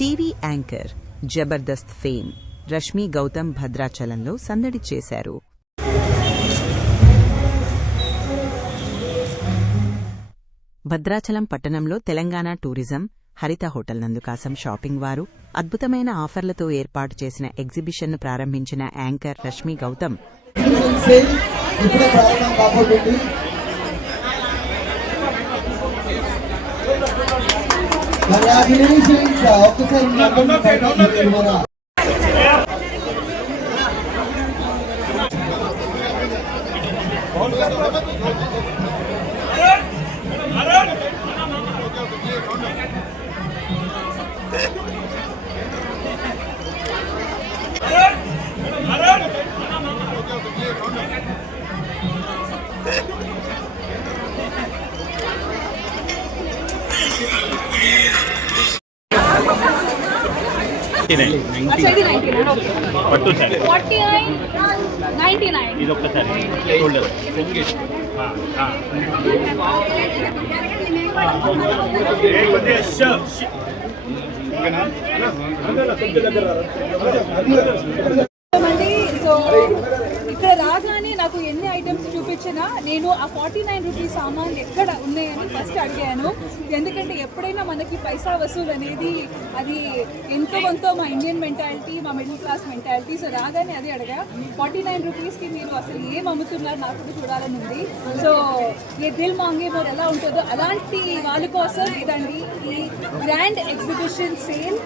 TV anchor Jabardasth fame Rashmi Gautam భద్రాచలంలో సందడి చేశారు. భద్రాచలం పట్టణంలో తెలంగాణ టూరిజం హరిత హోటల్ నందుకాసం షాపింగ్ వారు అద్భుతమైన ఆఫర్లతో ఏర్పాటు చేసిన ఎగ్జిబిషన్ను ప్రారంభించిన యాంకర్ రష్మి గౌతమ్ పట్టు సారీ 49 ఇది ఒక్కసారి షోల్డర్ సో ఇక్కడ రాగానే నాకు ఎన్ని ఐటమ్స్ చూపించినా నేను ఆ 49 రూపీస్ సామాన్లు ఎక్కడ ఉన్నాయని ఫస్ట్ అడిగాను. ఎందుకంటే ఎప్పుడైనా మనకి పైసా వసూలు అనేది అది ఎంతో కొంత మా ఇండియన్ మెంటాలిటీ, మా మిడిల్ క్లాస్ మెంటాలిటీ. సో రాగానే అది అడగా 49 రూపీస్కి మీరు అసలు ఏం అమ్ముతున్నారు నాకు కూడా చూడాలని ఉంది. సో ఏ దిల్ మాంగే మోర్ ఎలా ఉంటుందో అలాంటి వాళ్ళ కోసం ఇదండి ఈ grand exhibition sale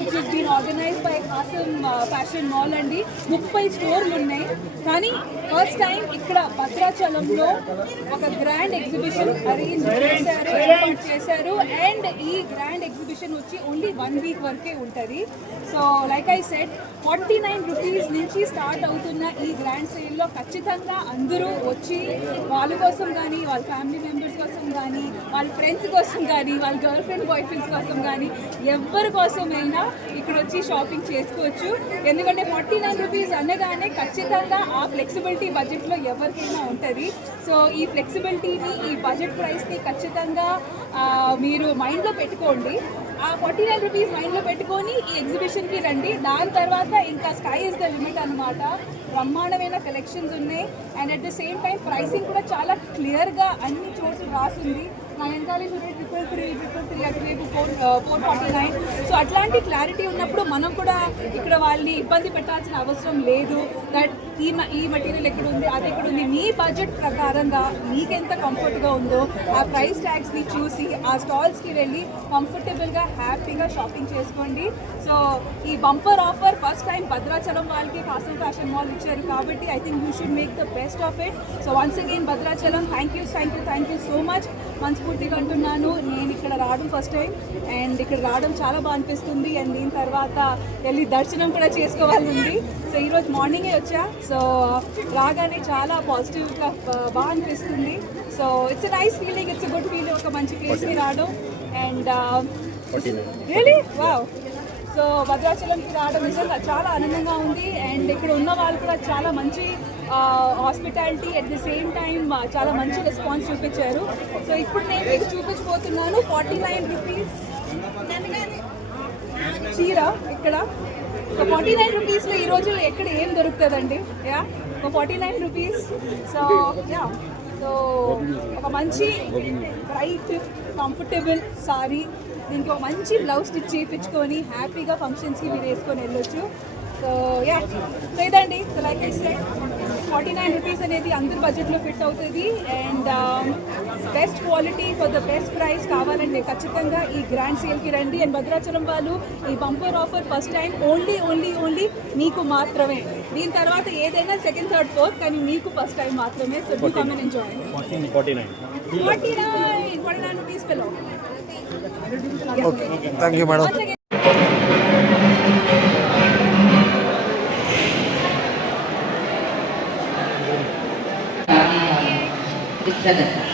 which is been organized by Kasam fashion mall అండి. 30 స్టోర్లు ఉన్నాయి, కానీ ఫస్ట్ టైం ఇక్కడ భద్రాచలంలో ఒక గ్రాండ్ ఎగ్జిబిషన్ అరేంజ్ చేశారు. అండ్ ఈ గ్రాండ్ ఎగ్జిబిషన్ వచ్చి ఓన్లీ 1 వీక్ వరకే ఉంటుంది. So like I said 49 rupees నుంచి స్టార్ట్ అవుతున్న ఈ గ్రాండ్ సేల్లో ఖచ్చితంగా అందరూ వచ్చి వాళ్ళ కోసం కానీ, వాళ్ళ ఫ్యామిలీ మెంబర్స్ కోసం కానీ, వాళ్ళ ఫ్రెండ్స్ కోసం కానీ, వాళ్ళ గర్ల్ ఫ్రెండ్ బాయ్ ఫ్రెండ్స్ కోసం కానీ, ఎవరి కోసమైనా ఇక్కడ వచ్చి షాపింగ్ చేసుకోవచ్చు. ఎందుకంటే 49 రూపీస్ అనగానే ఖచ్చితంగా ఆ ఫ్లెక్సిబిలిటీ బడ్జెట్లో ఎవరికైనా ఉంటుంది. సో ఈ ఫ్లెక్సిబిలిటీని, ఈ బడ్జెట్ ప్రైస్ని ఖచ్చితంగా మీరు మైండ్లో పెట్టుకోండి. ఆ 49 రూపీస్ మైండ్లో పెట్టుకొని ఈ ఎగ్జిబిషన్కి రండి. దాని తర్వాత ఇంకా స్కై ఇస్ ద లిమిట్ అనమాట. బ్రహ్మాండమైన కలెక్షన్స్ ఉన్నాయి. And at the same time pricing కూడా చాలా క్లియర్గా అన్ని చోట్ల రాసింది. నా వెనకాల చూడండి 333 అటువైపు 449. సో అట్లాంటి క్లారిటీ ఉన్నప్పుడు మనం కూడా ఇక్కడ వాళ్ళని ఇబ్బంది పెట్టాల్సిన అవసరం లేదు. దట్ ఈ మెటీరియల్ ఎక్కడుంది, అది ఎక్కడుంది, మీ బడ్జెట్ ప్రకారంగా మీకెంత కంఫర్ట్గా ఉందో ఆ ప్రైస్ ట్యాగ్స్ని చూసి ఆ స్టాల్స్కి వెళ్ళి కంఫర్టబుల్గా హ్యాపీగా షాపింగ్ చేసుకోండి. సో ఈ bumper offer first time Bhadrachalam వాళ్ళకి కాసం ఫ్యాషన్ మాల్ ఇచ్చారు కాబట్టి I think you should make the best of it. So once again Bhadrachalam thank you so much. మనస్ఫూర్తిగా అంటున్నాను, నేను ఇక్కడ రావడం ఫస్ట్ టైం అండ్ ఇక్కడ రావడం చాలా బాగా అనిపిస్తుంది. అండ్ దీని తర్వాత వెళ్ళి దర్శనం కూడా చేసుకోవాలని. సో ఈరోజు మార్నింగే వచ్చా. సో రాగానే చాలా పాజిటివ్గా బాగా అనిపిస్తుంది. So it's a nice feeling, it's a good feeling ఒక మంచి ప్లేస్కి రావడం. And really wow. సో భద్రాచలంకి రావడం నిజంగా చాలా ఆనందంగా ఉంది. అండ్ ఇక్కడ ఉన్న వాళ్ళు కూడా చాలా మంచి hospitality, at the same time చాలా మంచి రెస్పాన్స్ చూపించారు. సో ఇప్పుడు నేను మీకు చూపించబోతున్నాను 49 రూపీస్ చీర ఇక్కడ. సో 49 రూపీస్లో ఈరోజు ఎక్కడ ఏం దొరుకుతుందండి. Yeah 49 rupees. So yeah so ఒక మంచి బ్రైట్ కంఫర్టబుల్ సారీ, దీనికి ఒక మంచి బ్లౌజ్ స్టిచ్ చేయించుకొని హ్యాపీగా ఫంక్షన్స్కి మీరు వేసుకొని వెళ్ళొచ్చు. సో యా సో ఇదండి. So like I said 49 rupees అనేది అందరి బడ్జెట్లో ఫిట్ అవుతుంది. And best quality for the best price కావాలంటే ఖచ్చితంగా ఈ గ్రాండ్ సేల్కి రండి. అండ్ భద్రాచలం వాళ్ళు ఈ bumper offer first time only మీకు మాత్రమే. దీని తర్వాత ఏదైనా సెకండ్, థర్డ్, ఫోర్త్, కానీ మీకు ఫస్ట్ టైం మాత్రమే. So do come and enjoy. 49 rupees పిలో. Thank you madam. Gracias.